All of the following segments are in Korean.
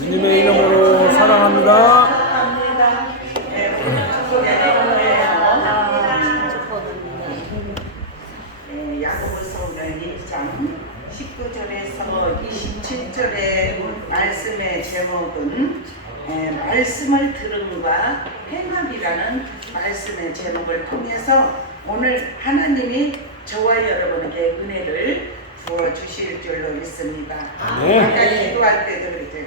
주님의 이름으로 사랑합니다. 야고보서 1장 19절에서 27절의 말씀의 제목은 말씀을 들음과 행함이라는 말씀의 제목을 통해서 오늘 하나님이 저와 여러분에게 은혜를 부어주실 줄로 믿습니다. 아까 기도할 때도 그랬죠.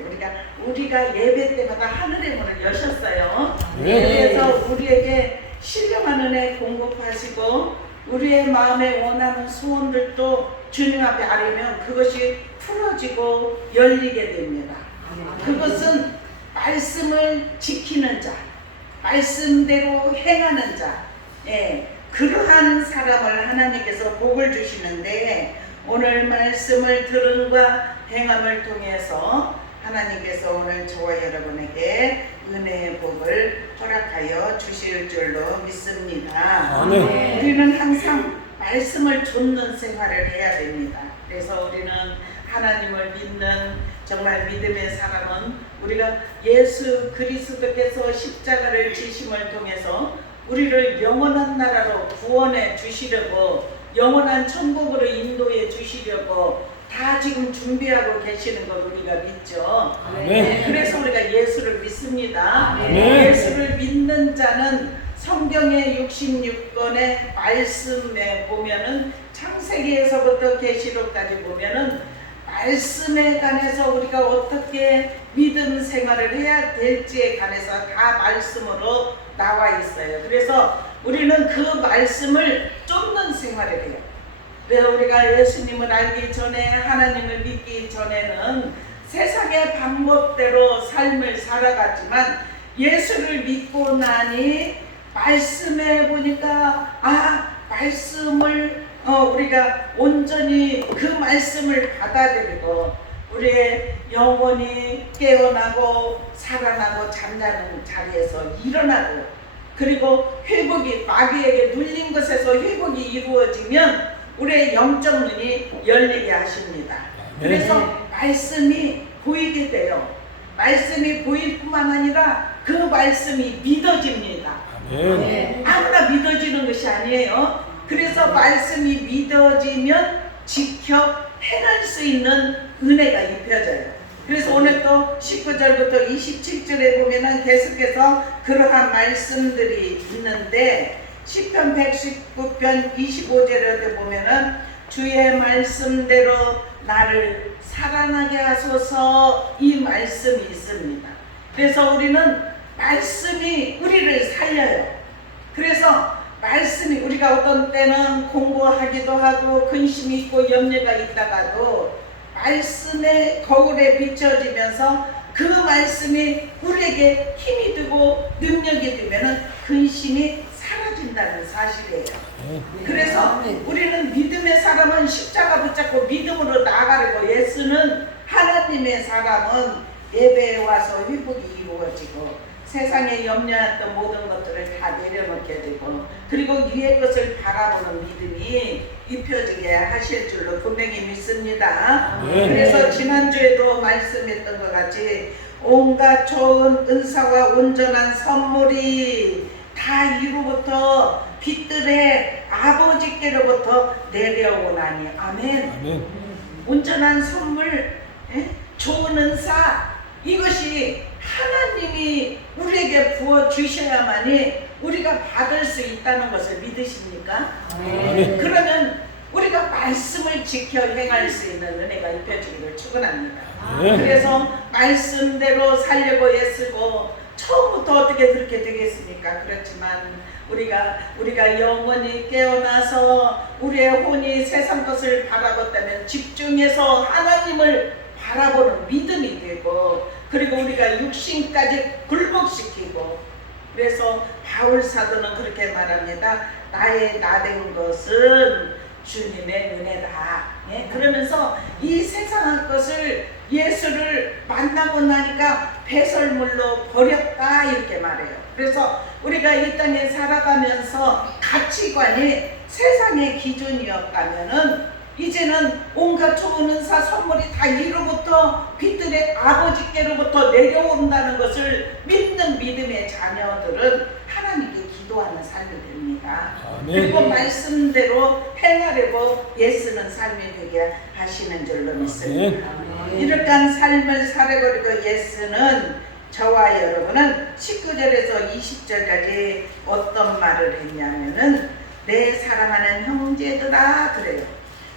우리가 예배 때마다 하늘의 문을 여셨어요. 그래서 우리에게 신령한 은혜 공급하시고 우리의 마음에 원하는 소원들도 주님 앞에 아뢰면 그것이 풀어지고 열리게 됩니다. 그것은 말씀을 지키는 자, 말씀대로 행하는 자, 그러한 사람을 하나님께서 복을 주시는데, 오늘 말씀을 들음과 행함을 통해서 하나님께서 오늘 저와 여러분에게 은혜의 복을 허락하여 주실 줄로 믿습니다. 우리는 항상 말씀을 좇는 생활을 해야 됩니다. 그래서 우리는 하나님을 믿는 정말 믿음의 사람은 우리가 예수 그리스도께서 십자가를 지심을 통해서 우리를 영원한 나라로 구원해 주시려고, 영원한 천국으로 인도해 주시려고 다 지금 준비하고 계시는 걸 우리가 믿죠. 그래서 우리가 예수를 믿습니다. 예수를 믿는 자는 성경의 66권의 말씀에 보면은 창세기에서부터 계시록까지 보면은 말씀에 관해서 우리가 어떻게 믿음 생활을 해야 될지에 관해서 다 말씀으로 나와 있어요. 그래서 우리는 그 말씀을 쫓는 생활을 해요. 그래서 우리가 예수님을 알기 전에, 하나님을 믿기 전에는 세상의 방법대로 삶을 살아갔지만 예수를 믿고 나니 말씀에 보니까 말씀을 우리가 온전히 그 말씀을 받아들이고 우리의 영혼이 깨어나고 살아나고 잠자는 자리에서 일어나고, 그리고 회복이, 마귀에게 눌린 것에서 회복이 이루어지면 우리의 영적 눈이 열리게 하십니다. 그래서 말씀이 보이게 돼요. 말씀이 보일 뿐만 아니라 그 말씀이 믿어집니다. 아무나 믿어지는 것이 아니에요. 그래서 말씀이 믿어지면 지켜 행할 수 있는 은혜가 입혀져요. 그래서 오늘 또 19절부터 27절에 보면은 계속해서 그러한 말씀들이 있는데, 시편 119편 25절에 보면은 주의 말씀대로 나를 살아나게 하소서, 이 말씀이 있습니다. 그래서 우리는 말씀이 우리를 살려요. 그래서 말씀이, 우리가 어떤 때는 공부하기도 하고 근심이 있고 염려가 있다가도 말씀의 거울에 비춰지면서 그 말씀이 우리에게 힘이 되고 능력이 되면은 근심이 사라진다는 사실이에요. 그래서 우리는 믿음의 사람은 십자가 붙잡고 믿음으로 나아가려고, 예수는 하나님의 사람은 예배에 와서 회복이 이루어지고 세상에 염려했던 모든 것들을 다 내려놓게 되고, 그리고 위의 것을 바라보는 믿음이 입혀지게 하실 줄로 분명히 믿습니다. 그래서 지난주에도 말씀했던 것 같이 온갖 좋은 은사와 온전한 선물이 다 이로부터 빛들의 아버지께로부터 내려오나니. 아멘. 온전한 선물, 좋은 은사, 이것이 하나님이 우리에게 부어주셔야만이 우리가 받을 수 있다는 것을 믿으십니까? 그러면 우리가 말씀을 지켜 행할 수 있는 은혜가 입혀지기를 축원합니다. 그래서 말씀대로 살려고 애쓰고, 처음부터 어떻게 그렇게 되겠습니까? 그렇지만 우리가 영원히 깨어나서 우리의 혼이 세상 것을 바라봤다면 집중해서 하나님을 바라보는 믿음이 되고, 그리고 우리가 육신까지 굴복시키고, 그래서 바울 사도는 그렇게 말합니다. 나의 나된 것은 주님의 은혜다. 그러면서 이 세상의 것을, 예수를 만나고 나니까 배설물로 버렸다, 이렇게 말해요. 그래서 우리가 이 땅에 살아가면서 가치관이 세상의 기준이었다면은 이제는 온갖 좋은 은사 선물이 다 이로부터 하나님께로부터 빛들의 아버지께로부터 내려온다는 것을 믿는 믿음의 자녀들은 하나님께 기도하는 삶이 됩니다. 그리고 말씀대로 행하려고 애쓰는 삶이 되게 하시는 줄로 믿습니다. 이렇게 한 삶을 살아가려고 애쓰는 저와 여러분은 19절에서 20절까지 어떤 말을 했냐면은 내 사랑하는 형제들아 그래요.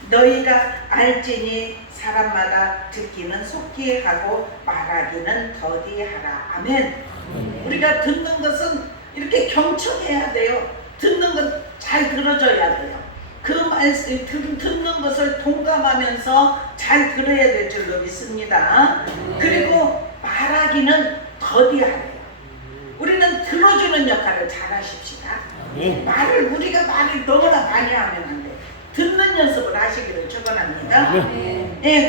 너희가 알지니 사람마다 듣기는 속히 하고 말하기는 더디하라. 아멘. 우리가 듣는 것은 이렇게 경청해야 돼요. 듣는 건 잘 들어줘야 돼요. 그 말씀 듣는 것을 동감하면서 잘 들어야 될 줄로 믿습니다. 그리고 말하기는 더디하래요. 우리는 들어주는 역할을 잘 하십시다. 우리가 말을 너무나 많이 하면 안 돼. 듣는 연습을 하시기를 축원합니다.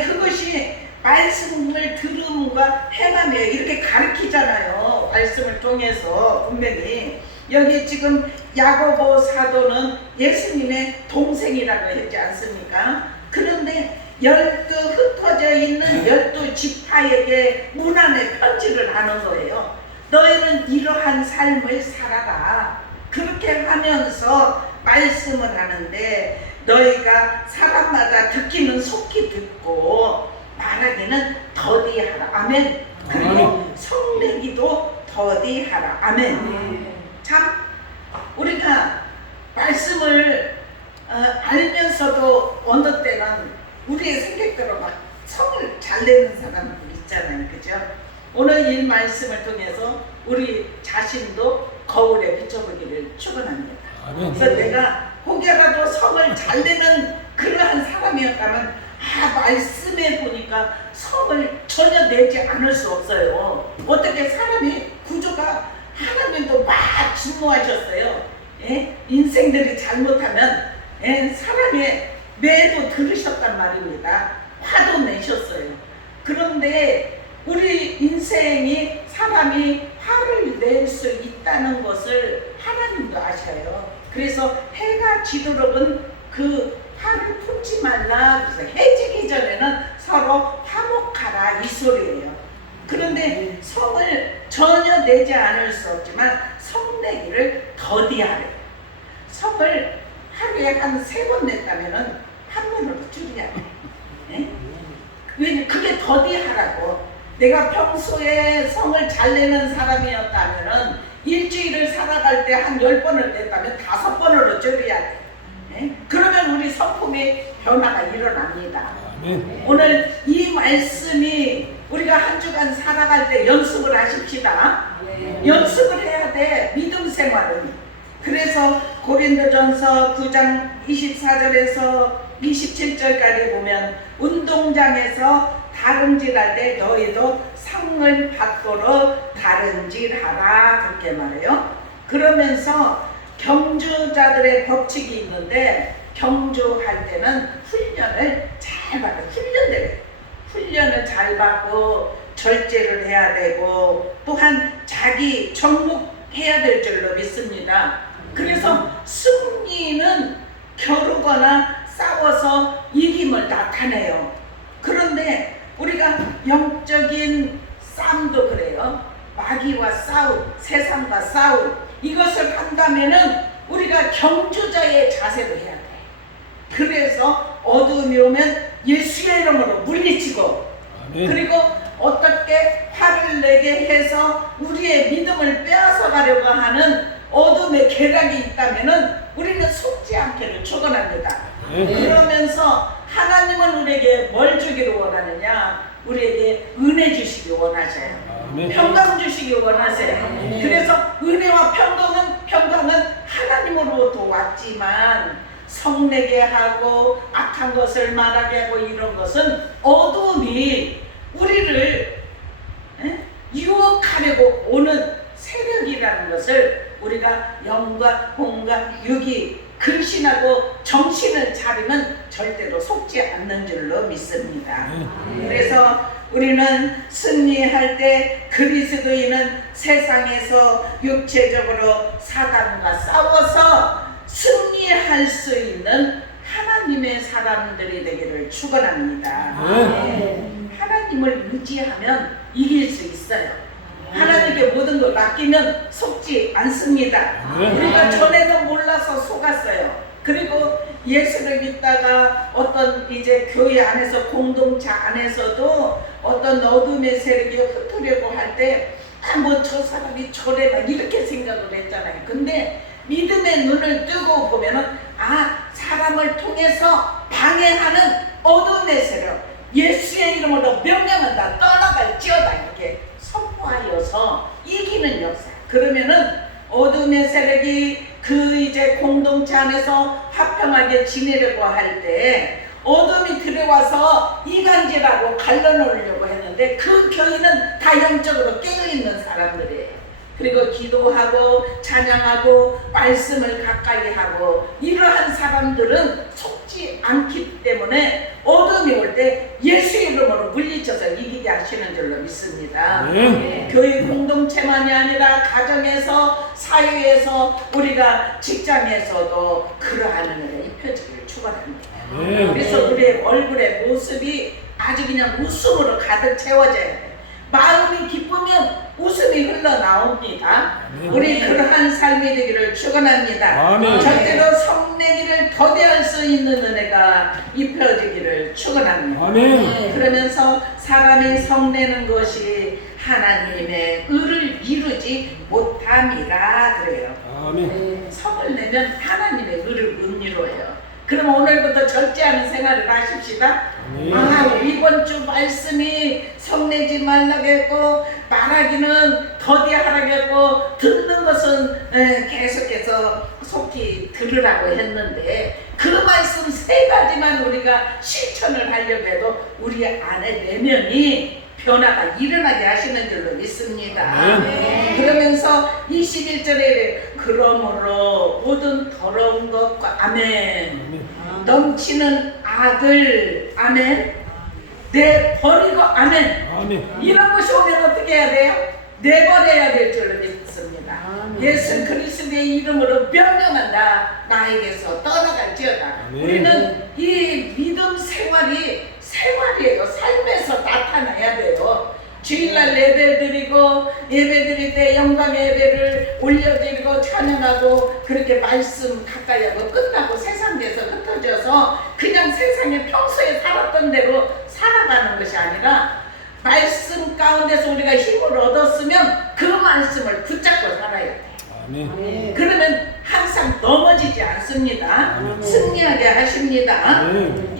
그것이 말씀을 들음과 행함이에요. 이렇게 가르치잖아요. 말씀을 통해서 분명히 여기 지금 야고보 사도는 예수님의 동생이라고 했지 않습니까? 그런데 12 흩어져 있는 12 지파에게 문안의 편지를 하는 거예요. 너희는 이러한 삶을 살아라. 그렇게 하면서 말씀을 하는데 너희가 사람마다 듣기는 속히 듣고 말하기는 더디하라. 아멘. 그리고 성내기도 더디하라. 아멘. 참 우리가 말씀을 알면서도 어느 때는 우리의 생각대로 막 성을 잘 내는 사람들 있잖아요. 그죠? 오늘 이 말씀을 통해서 우리 자신도 거울에 비춰보기를 축원합니다. 그래서 내가 혹여라도 성을 잘 내는 그러한 사람이었다면 말씀에 보니까 성을 전혀 내지 않을 수 없어요. 어떻게 사람이 구조가 하나님도 막 진노하셨어요. 인생들이 잘못하면 사람의 뇌도 들으셨단 말입니다. 화도 내셨어요. 그런데 우리 인생이 사람이 화를 낼 수 있다는 것을 하나님도 아셔요. 그래서 해가 지도록은 그 화를 품지 말라. 그래서 해지기 전에는 서로 화목하라 이 소리예요. 그런데 성을 전혀 내지 않을 수 없지만 성내기를 더디하래. 성을 하루에 한 3번 냈다면은 한 번으로 줄여야 돼. 왜 그게 더디하라고. 내가 평소에 성을 잘 내는 사람이었다면은 일주일을 살아갈 때 한 10번을 냈다면 5번으로 줄여야 돼. 그러면 우리 성품의 변화가 일어납니다. 오늘 이 말씀이 우리가 한 주간 살아갈 때 연습을 하십시다. 연습을 해야 돼. 믿음 생활은. 그래서 고린도전서 9장 24절에서 27절까지 보면 운동장에서 다름질할 때 너희도 상을 받도록 다름질하라 그렇게 말해요. 그러면서 경주자들의 법칙이 있는데 경주할 때는 훈련을 잘 받아요. 훈련을 잘 받고 절제를 해야 되고 또한 자기 정복해야 될 줄로 믿습니다. 그래서 승리는 겨루거나 싸워서 이김을 나타내요. 그런데 우리가 영적인 싸움도 그래요. 마귀와 싸움, 세상과 싸움 이것을 한다면은 우리가 경주자의 자세로 해야 돼. 그래서 어두움이 오면 예수의 이름으로 물리치고 그리고 어떻게 화를 내게 해서 우리의 믿음을 빼앗아 가려고 하는 어둠의 계략이 있다면은 우리는 속지 않기를 축원합니다. 그러면서 하나님은 우리에게 뭘 주기를 원하느냐? 우리에게 은혜 주시기 원하셔요. 평강 주시기 원하세요. 그래서 은혜와 평강은 하나님으로부터 왔지만 성내게 하고 악한 것을 말하게 하고 이런 것은 어둠이 우리를 유혹하려고 오는 세력이라는 것을 우리가 영과 공과 육이 근신하고 정신을 차리면 절대로 속지 않는 줄로 믿습니다. 그래서 우리는 승리할 때 그리스도인은 세상에서 육체적으로 사단과 싸워서 승리할 수 있는 하나님의 사람들이 되기를 축원합니다. 하나님 하나님을 의지하면 이길 수 있어요. 하나님께 모든 걸 맡기면 속지 않습니다. 우리가 전에도 몰라서 속았어요. 그리고 예수를 믿다가 어떤 이제 교회 안에서 공동체 안에서도 어떤 어둠의 세력이 흩으려고 할 때 뭐 저 사람이 저래다 이렇게 생각을 했잖아요. 근데 믿음의 눈을 뜨고 보면은 사람을 통해서 방해하는 어둠의 세력 예수의 이름으로 명령한다 떠나갈지어다 이렇게 선포하여서 이기는 역사. 그러면은 어둠의 세력이 그 이제 공동체 안에서 화평하게 지내려고 할 때 어둠이 들어와서 이간질하고 갈라놓으려고 했는데 그 교인은 다 영적으로 깨어있는 사람들이에요. 그리고 기도하고 찬양하고 말씀을 가까이 하고 이러한 사람들은 속지 않기 때문에 어둠이 올 때 예수의 이름으로 물리쳐서 이기게 하시는 줄로 믿습니다. 교회 공동체만이 아니라 가정에서 사회에서 우리가 직장에서도 그러한 은혜가 입혀지기를 축원합니다. 그래서 우리의 얼굴의 모습이 아주 그냥 웃음으로 가득 채워져야 돼요. 마음이 기쁘면 웃음이 흘러나옵니다. 우리 그러한 삶이 되기를 축원합니다. 절대로 성내기를 더대할 수 있는 은혜가 입혀지기를 축원합니다. 그러면서 사람이 성내는 것이 하나님의 의를 이루지 못함이라 그래요. 성을 내면 하나님의 의를 못 이루어요. 그럼 오늘부터 절제하는 생활을 하십시다. 이번 주 말씀이 성내지 말라고 했고 말하기는 더디하라고 했고 듣는 것은 계속해서 속히 들으라고 했는데 그 말씀 세 가지만 우리가 실천을 하려고 해도 우리 안에 내면이 변화가 일어나게 하시는 줄로 믿습니다. 그러면서 21절에 그러므로 모든 더러운 것과 아멘 넘치는 악을 아멘 내버리고 아멘 이런 것이 오면 어떻게 해야 돼요? 내버려야 될 줄로 믿습니다. 예수 그리스도의 이름으로 명령한다. 나에게서 떠나갈지어다. 우리는 이 믿음 생활이에요. 삶에서 나타나야 돼요. 주일날 예배드리고 예배드릴 때 영광의 예배를 올려드리고 찬양하고 그렇게 말씀 가까이 하고 끝나고 세상에서 흩어져서 그냥 세상에 평소에 살았던 대로 살아가는 것이 아니라 말씀 가운데서 우리가 힘을 얻었으면 그 말씀을 붙잡고 살아야 돼요. 그러면 항상 넘어지지 않습니다. 승리하게 하십니다.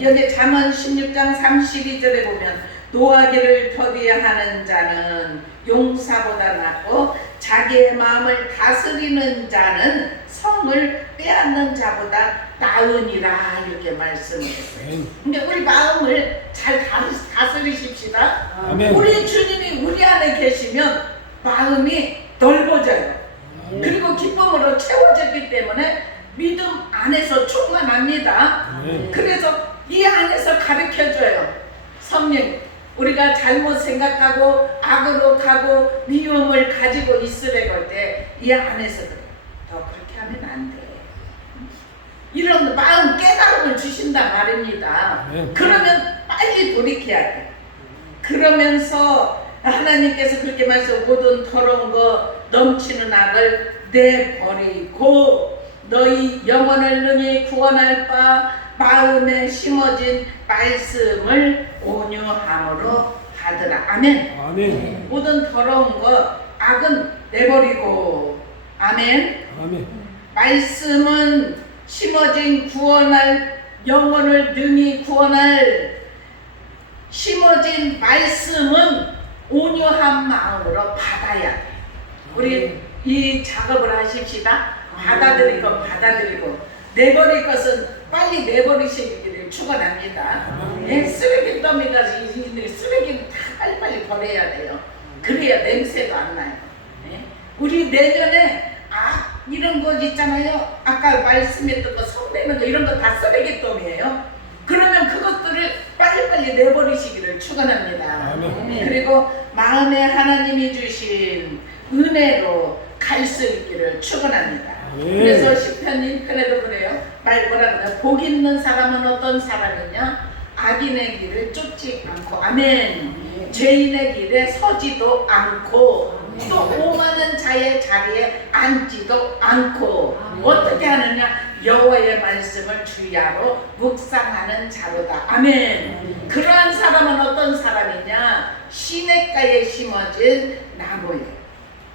여기 잠언 16장 32절에 보면 노하기를 더디하는 자는 용사보다 낫고 자기의 마음을 다스리는 자는 성을 빼앗는 자보다 나으니라 이렇게 말씀을 했어요. 근데 우리 마음을 잘 다스리십시다. 우리 주님이 우리 안에 계시면 마음이 넓어져요. 그리고 기쁨으로 채워졌기 때문에 믿음 안에서 충만합니다. 그래서 이 안에서 가르쳐줘요. 성령 우리가 잘못 생각하고 악으로 가고 미움을 가지고 있으려고 할 때 이 안에서 너 그렇게 하면 안 돼. 이런 마음 깨달음을 주신단 말입니다. 그러면 빨리 돌이켜야 돼. 그러면서 하나님께서 그렇게 말씀 모든 더러운 거 넘치는 악을 내버리고 너희 영혼을 능히 구원할 바 마음에 심어진 말씀을 온유함으로 받으라. 아멘. 모든 더러운 것 악은 내버리고 아멘. 말씀은 심어진 구원할 영혼을 능히 구원할 심어진 말씀은 온유한 마음으로 받아야 돼. 우리 이 작업을 하십시다. 받아들일 건 받아들이고 내버릴 것은 빨리 내버리시기를 축원합니다. 쓰레기 더미가 쓰레기는 다 빨리빨리 버려야 돼요. 그래야 냄새도 안 나요. 우리 내면에 이런 거 있잖아요. 아까 말씀했던 거 성내는 거 이런 거 다 쓰레기 더미예요. 그러면 그것들을 빨리빨리 내버리시기를 축원합니다. 그리고 마음에 하나님이 주신 은혜로 갈 수 있기를 축원합니다. 그래서 시편 1편에도 그래요. 뭐라 그래요? 복 있는 사람은 어떤 사람이냐? 악인의 길을 쫓지 않고 아멘. 죄인의 길에 서지도 않고 또 오만한 자의 자리에 앉지도 않고 어떻게 하느냐? 여호와의 말씀을 주야로 묵상하는 자로다. 아멘. 그러한 사람은 어떤 사람이냐? 시냇가에 심어진 나무예요.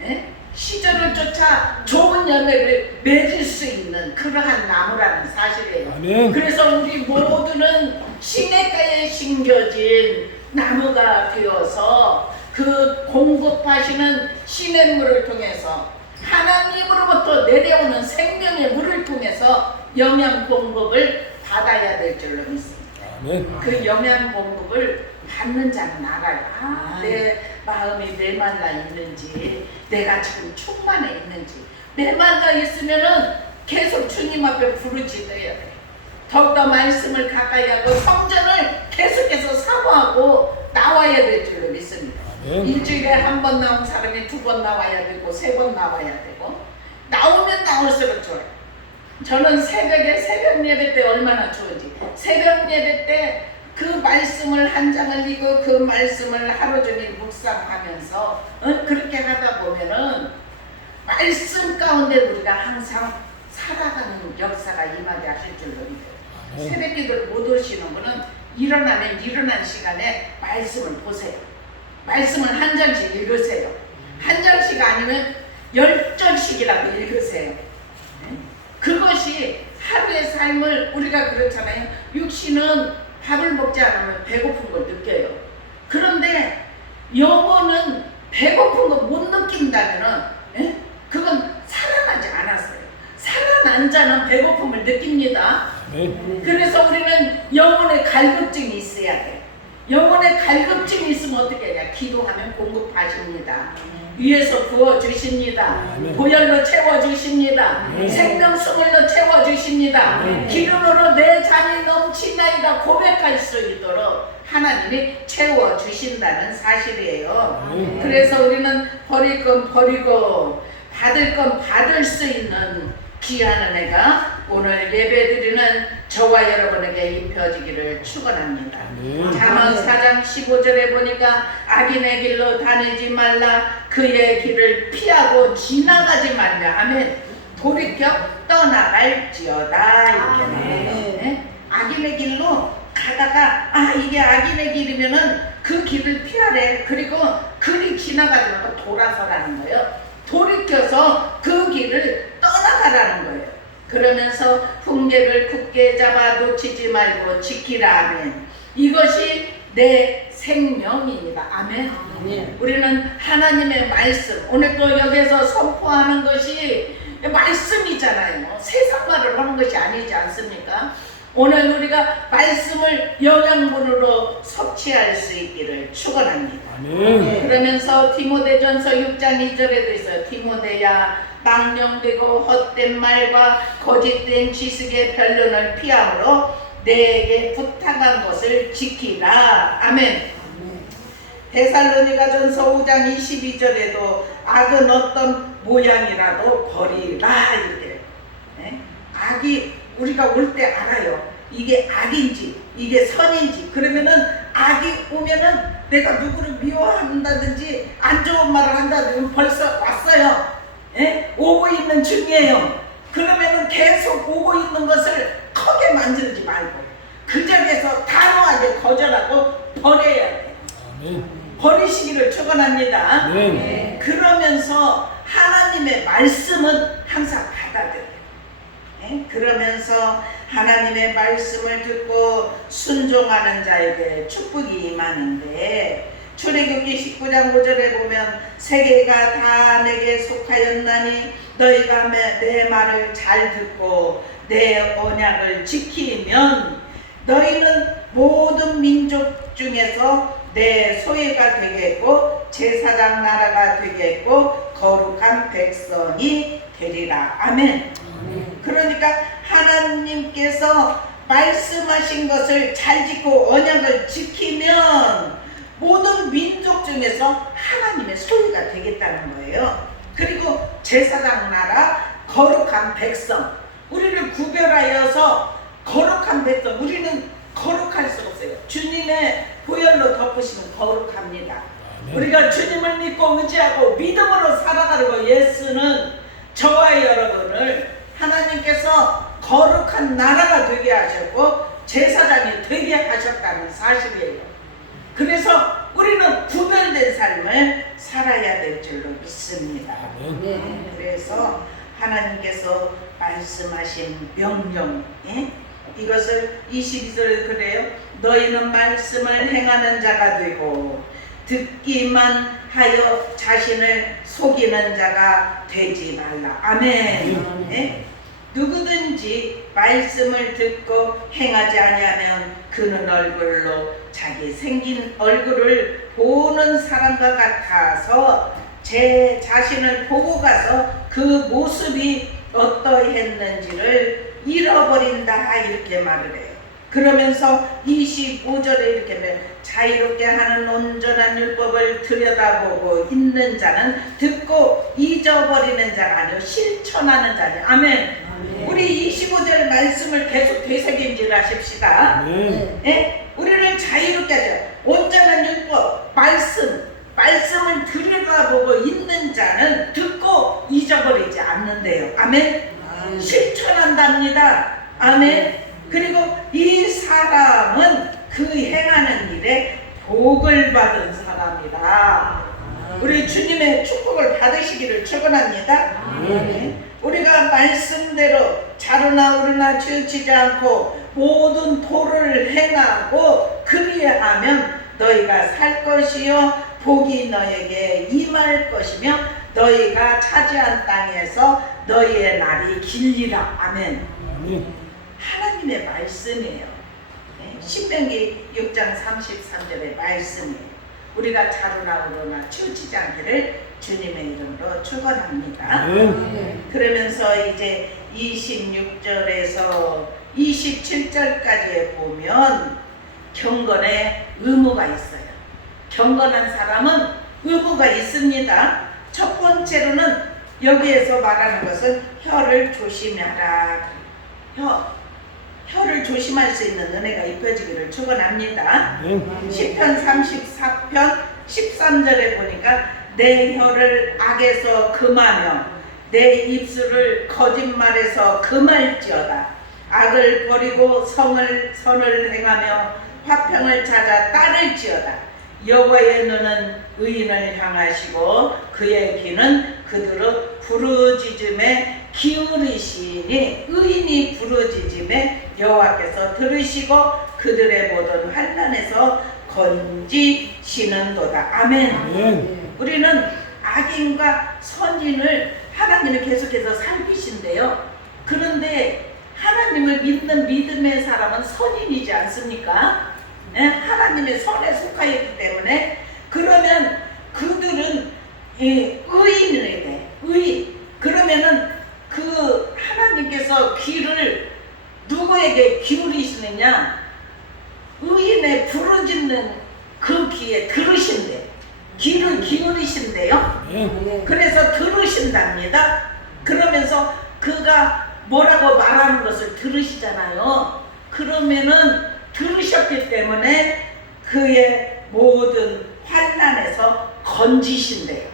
예? 시절을 쫓아 좋은 열매를 맺을 수 있는 그러한 나무라는 사실이에요. 아멘. 그래서 우리 모두는 시냇가에 심겨진 나무가 되어서 그 공급하시는 시냇물을 통해서 하나님으로부터 내려오는 생명의 물을 통해서 영양 공급을 받아야 될 줄로 믿습니다. 아멘. 그 영양 공급을 받는 자는 알아요. 내 마음이 메말라 있는지, 내가 지금 충만해 있는지. 메말라 있으면은 계속 주님 앞에 부르짖어야 돼. 더욱더 말씀을 가까이 하고 성전을 계속해서 사모하고 나와야 될 줄로 믿습니다. 일주일에 한 번 나온 사람이 2번 나와야 되고 3번 나와야 되고 나오면 나올수록 좋아요. 저는 새벽 예배 때 얼마나 좋은지, 새벽 예배 때 그 말씀을 한 장을 읽고 그 말씀을 하루 종일 묵상하면서 그렇게 하다 보면은 말씀 가운데 우리가 항상 살아가는 역사가 임하게 하실 줄로 믿어요. 새벽 기도를 못 오시는 분은 일어나면 일어난 시간에 말씀을 보세요. 말씀을 한 장씩 읽으세요. 한 장씩 아니면 10장씩이라도 읽으세요. 그것이 하루의 삶을, 우리가 그렇잖아요. 육신은 밥을 먹지 않으면 배고픈 걸 느껴요. 그런데 영혼은 배고픈 거 못 느낀다면은 그건 살아나지 않았어요. 살아난 자는 배고픔을 느낍니다. 그래서 우리는 영혼의 갈급증이 있어야 돼. 영혼의 갈급증이 있으면 어떻게 해야? 기도하면 공급하십니다. 위에서 부어주십니다. 보혈로 채워주십니다. 생명수물로 채워주십니다. 기름으로 내 잔이 넘치나이다 고백할 수 있도록 하나님이 채워주신다는 사실이에요. 그래서 우리는 버릴 건 버리고 받을 건 받을 수 있는 귀한 은혜가 오늘 예배드리는 저와 여러분에게 입혀지기를 축원합니다. 잠언 4장 15절에 보니까 악인의 길로 다니지 말라, 그의 길을 피하고 지나가지 말라. 아멘. 돌이켜 떠나갈지어다 이렇게 나와요. 악인의 길로 가다가 이게 악인의 길이면은 그 길을 피하래. 그리고 그리 지나가지 말고 돌아서라는 거예요. 돌이켜서 그 길을 떠나가라는 거예요. 그러면서 훈계를 굳게 잡아 놓치지 말고 지키라. 아멘. 이것이 내 생명입니다. 아멘. 우리는 하나님의 말씀, 오늘 또 여기서 선포하는 것이 말씀이잖아요. 세상 말을 하는 것이 아니지 않습니까? 오늘 우리가 말씀을 영양분으로 섭취할 수 있기를 축원합니다. 그러면서 디모데전서 6장 2절에도 있어요. 디모데야, 망령되고 헛된 말과 거짓된 지식의 변론을 피함으로 내게 부탁한 것을 지키라. 아멘. 데살로니가전서 5장 22절에도 악은 어떤 모양이라도 버리라 이렇게. 악이 우리가 올 때 알아요. 이게 악인지 이게 선인지. 그러면은 악이 오면은 내가 누구를 미워한다든지 안 좋은 말을 한다든지 벌써 왔어요. 오고 있는 중이에요. 그러면은 계속 오고 있는 것을 크게 만지지 말고 그 자리에서 단호하게 거절하고 버려야 돼. 버리시기를 축원합니다. 그러면서 하나님의 말씀은 항상 받아들여요. 그러면서 하나님의 말씀을 듣고 순종하는 자에게 축복이 임하는데, 출애굽기 19장 5절에 보면 세계가 다 내게 속하였나니 너희가 내 말을 잘 듣고 내 언약을 지키면 너희는 모든 민족 중에서 내 소유가 되겠고 제사장 나라가 되겠고 거룩한 백성이 되리라. 아멘. 그러니까 하나님께서 말씀하신 것을 잘 지키고 언약을 지키면 모든 민족 중에서 하나님의 소유가 되겠다는 거예요. 그리고 제사장 나라, 거룩한 백성, 우리를 구별하여서 거룩한 백성, 우리는 거룩할 수 없어요. 주님의 보혈로 덮으시면 거룩합니다. 우리가 주님을 믿고 의지하고 믿음으로 살아가려고 예수는 저와 여러분을 하나님께서 거룩한 나라가 되게 하셨고 제사장이 되게 하셨다는 사실이에요. 그래서 우리는 구별된 삶을 살아야 될 줄로 믿습니다. 그래서 하나님께서 말씀하신 명령, 이것을 22절에 그래요. 너희는 말씀을 행하는 자가 되고 듣기만 하여 자신을 속이는 자가 되지 말라. 아멘. 누구든지 말씀을 듣고 행하지 아니하면 그는 얼굴로 자기 생긴 얼굴을 보는 사람과 같아서 제 자신을 보고 가서 그 모습이 어떠했는지를 잃어버린다, 이렇게 말을 해요. 그러면서 25절에 이렇게 말해요. 자유롭게 하는 온전한 율법을 들여다보고 있는 자는 듣고 잊어버리는 자가 아니요 실천하는 자니. 아멘. 우리 25절 말씀을 계속 되새김질 하십시다. 우리를 자유롭게 하죠. 온전한 율법, 말씀을 들여다보고 있는 자는 듣고 잊어버리지 않는데요. 아멘. 실천한답니다. 아멘. 그리고 이 사람은 그 행하는 일에 복을 받은 사람이다. 우리 주님의 축복을 받으시기를 축원합니다. 우리가 말씀대로 자루나 우르나 치우치지 않고 모든 도를 행하고 그리하면 너희가 살 것이요 복이 너에게 임할 것이며 너희가 차지한 땅에서 너희의 날이 길리라. 아멘. 하나님의 말씀이에요. 신명기 6장 33절의 말씀이에요. 우리가 자루나 우르나 치우치지 않기를 주님의 이름으로 축원합니다. 그러면서 이제 26절에서 27절까지에 보면 경건의 의무가 있어요. 경건한 사람은 의무가 있습니다. 첫 번째로는 여기에서 말하는 것은 혀를 조심하라. 혀를 조심할 수 있는 은혜가 입혀지기를 축원합니다. 시편 34편 13절에 보니까 내 혀를 악에서 금하며 내 입술을 거짓말에서 금할지어다. 악을 버리고 선을 행하며 화평을 찾아 따를지어다. 여호와의 눈은 의인을 향하시고 그의 귀는 그들의 부르짖음에 기울이시니 의인이 부르짖음에 여호와께서 들으시고 그들의 모든 환난에서 건지시는도다. 아멘. 우리는 악인과 선인을 하나님이 계속해서 살피신대요. 그런데 하나님을 믿는 믿음의 사람은 선인이지 않습니까? 하나님의 선에 속하였기 때문에 그러면 그들은 의인이래. 의인. 그러면은 그 하나님께서 귀를 누구에게 기울이시느냐? 의인의 부르짖는 그 귀에 들으신대. 귀를 기울이신대요. 그래서 들으신답니다. 그러면서 그가 뭐라고 말하는 것을 들으시잖아요. 그러면은 들으셨기 때문에 그의 모든 환난에서 건지신대요.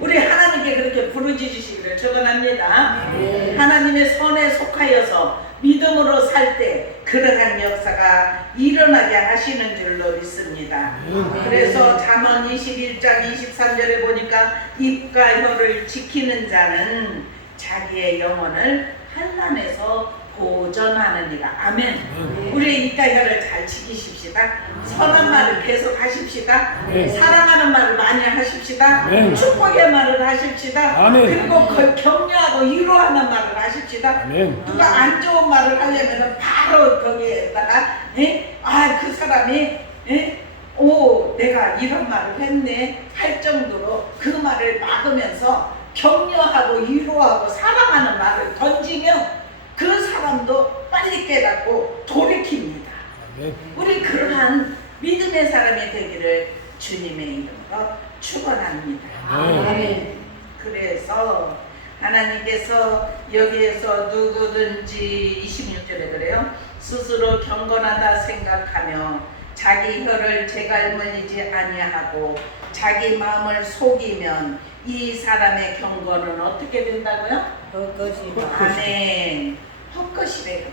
우리 하나님께 그렇게 부르짖으시기를 축원합니다. 하나님의 선에 속하여서 믿음으로 살 때 그러한 역사가 일어나게 하시는 줄로 믿습니다. 그래서 잠언 21장 23절에 보니까 입과 혀를 지키는 자는 자기의 영혼을 환난에서 보전하느니라. 아멘. 우리의 입과 혀를 잘 지키십시다. 선한 말을 계속 하십시다. 사랑하는 말을 많이 하십시다. 축복의 말을 하십시다. 그리고 격려하고 위로하는 말을 하십시다. 누가 안 좋은 말을 하려면 바로 거기에다가 그 사람이 내가 이런 말을 했네 할 정도로 그 말을 막으면서 격려하고 위로하고 사랑하는 말을 던지면 그 사람도 빨리 깨닫고 돌이킵니다. 우리 그러한 믿음의 사람이 되기를 주님의 이름으로 축원합니다. 그래서 하나님께서 여기에서 누구든지 26절에 그래요. 스스로 경건하다 생각하며 자기 혀를 제갈물리지 아니하고 자기 마음을 속이면 이 사람의 경건은 어떻게 된다고요? 아멘. 헛것이래요.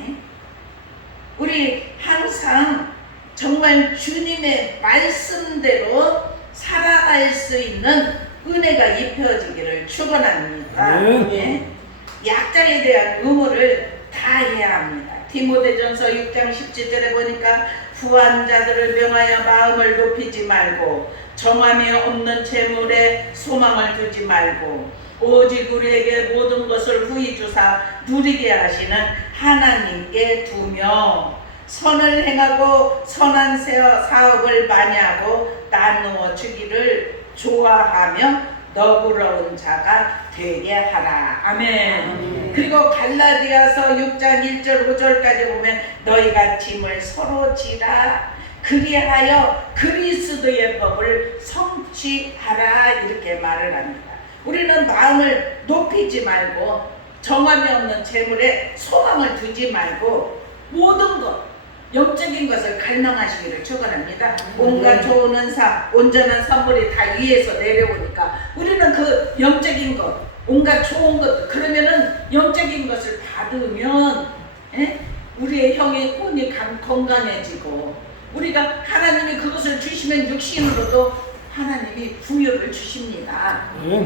예? 우리 항상 정말 주님의 말씀대로 살아갈 수 있는 은혜가 입혀지기를 축원합니다. 예? 약자에 대한 의무를 다해야 합니다. 디모데전서 6장 17절에 보니까 부한 자들을 명하여 마음을 높이지 말고 정함이 없는 재물에 소망을 두지 말고 오직 우리에게 모든 것을 후히 주사 누리게 하시는 하나님께 두며 선을 행하고 선한 사업을 많이 하고 나누어 주기를 좋아하며 너그러운 자가 되게 하라. 아멘. 그리고 갈라디아서 6장 1절 5절까지 보면 너희가 짐을 서로 지라 그리하여 그리스도의 법을 성취하라 이렇게 말을 합니다. 우리는 마음을 높이지 말고 정함이 없는 재물에 소망을 두지 말고 모든 것 영적인 것을 갈망하시기를 축원합니다. 온갖 좋은 은사, 온전한 선물이 다 위에서 내려오니까 우리는 그 영적인 것, 온갖 좋은 것, 그러면은 영적인 것을 받으면 우리의 형의 혼이 건강해지고 우리가 하나님이 그것을 주시면 육신으로도 하나님이 부여를 주십니다.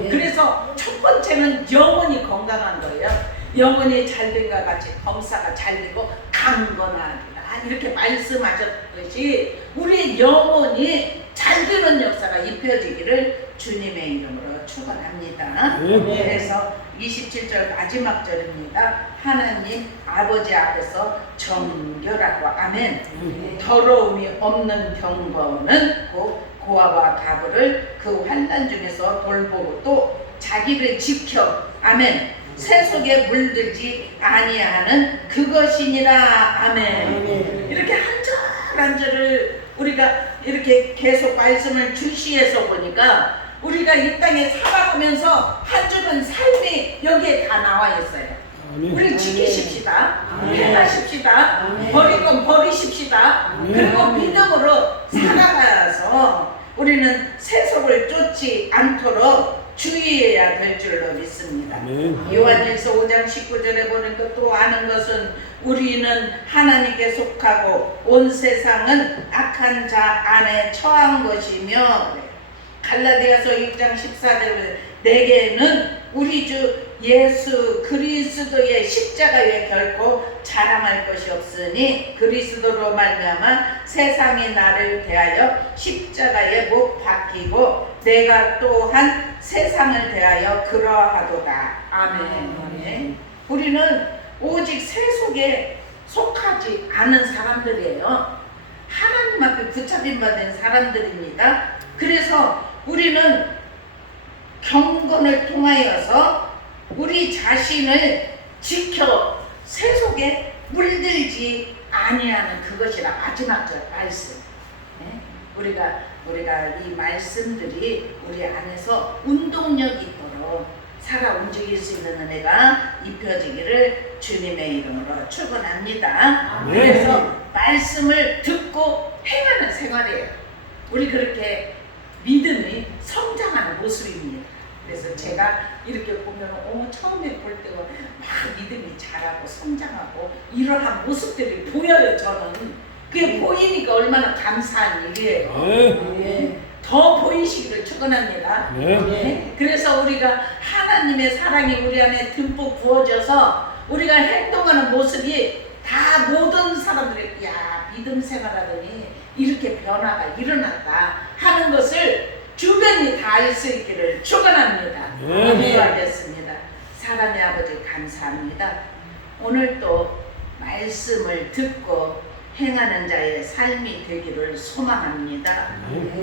그래서 첫 번째는 영혼이 건강한 거예요. 영혼이 잘된과 같이 범사가 잘되고 강건하리라 이렇게 말씀하셨듯이 우리의 영혼이 잘되는 역사가 입혀지기를 주님의 이름으로 축원합니다. 그래서 27절 마지막 절입니다. 하나님 아버지 앞에서 정결하고 아멘. 더러움이 없는 경건은 곧 고아와 가부를 그 환난 중에서 돌보고 또 자기를 지켜 아멘. 새 속에 물들지 아니하는 그것이니라 아멘. 이렇게 한 절 한 절을 우리가 이렇게 계속 말씀을 주시해서 보니까 우리가 이 땅에 살아가면서 한 주간 삶이 여기에 다 나와 있어요. 우리 지키십시다. 행하십시다. 버릴 건 버리십시다. 그리고 믿음으로 살아가서 우리는 세속을 쫓지 않도록 주의해야 될 줄로 믿습니다. 요한일서 5장 19절에 보니까 또 아는 것은 우리는 하나님께 속하고 온 세상은 악한 자 안에 처한 것이며 갈라디아서 6장 14절에 내게는 우리 주 예수 그리스도의 십자가에 결코 자랑할 것이 없으니 그리스도로 말미암아 세상이 나를 대하여 십자가에 못 박히고 내가 또한 세상을 대하여 그러하도다. 아멘. 우리는 오직 세속에 속하지 않은 사람들이에요. 하나님 앞에 붙잡힌 바 된 사람들입니다. 그래서 우리는 경건을 통하여서 우리 자신을 지켜 세속에 물들지 아니하는 그것이라 마지막 절 말씀. 우리가 이 말씀들이 우리 안에서 운동력 있도록 살아 움직일 수 있는 은혜가 입혀지기를 주님의 이름으로 축원합니다. 그래서 말씀을 듣고 행하는 생활이에요. 우리 그렇게 믿음이 성장하는 모습입니다. 그래서 제가 이렇게 보면 처음에 볼 때는 막 믿음이 자라고 성장하고 이러한 모습들이 보여요. 저는 그게 보이니까 얼마나 감사한 일이에요. 더 보이시기를 축원합니다. 그래서 우리가 하나님의 사랑이 우리 안에 듬뿍 부어져서 우리가 행동하는 모습이 다 모든 사람들이 야 믿음 생활하더니 이렇게 변화가 일어났다 하는 것을 주변이 다 알 수 있기를 축원합니다. 기도하겠습니다. 사랑의 아버지 감사합니다. 오늘 또 말씀을 듣고 행하는 자의 삶이 되기를 소망합니다.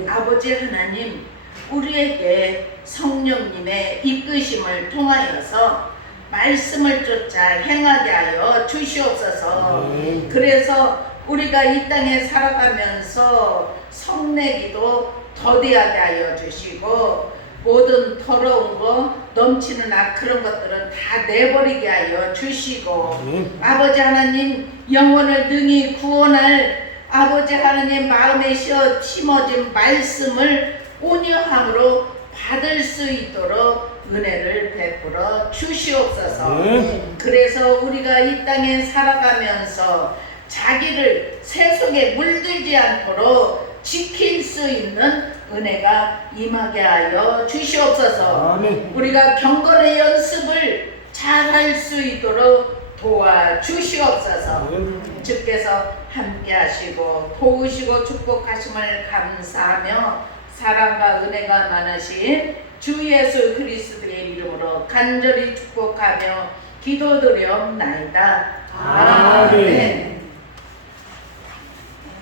아버지 하나님, 우리에게 성령님의 이끄심을 통하여서 말씀을 쫓아 행하게 하여 주시옵소서. 그래서 우리가 이 땅에 살아가면서 성내기도 더디하게 하여 주시고 모든 더러운 거 넘치는 그런 것들은 다 내버리게 하여 주시고 아버지 하나님 영혼을 능히 구원할 아버지 하나님 마음에 심어진 말씀을 온유함으로 받을 수 있도록 은혜를 베풀어 주시옵소서. 네. 그래서 우리가 이 땅에 살아가면서 자기를 세속에 물들지 않도록 지킬 수 있는 은혜가 임하게 하여 주시옵소서. 아멘. 우리가 경건의 연습을 잘 할 수 있도록 도와주시옵소서. 아멘. 주께서 함께 하시고 도우시고 축복하심을 감사하며 사랑과 은혜가 많으신 주 예수 그리스도의 이름으로 간절히 축복하며 기도드리옵나이다. 아멘.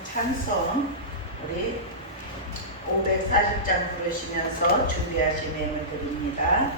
찬송 우리 540장 부르시면서 준비하신 예물 드립니다.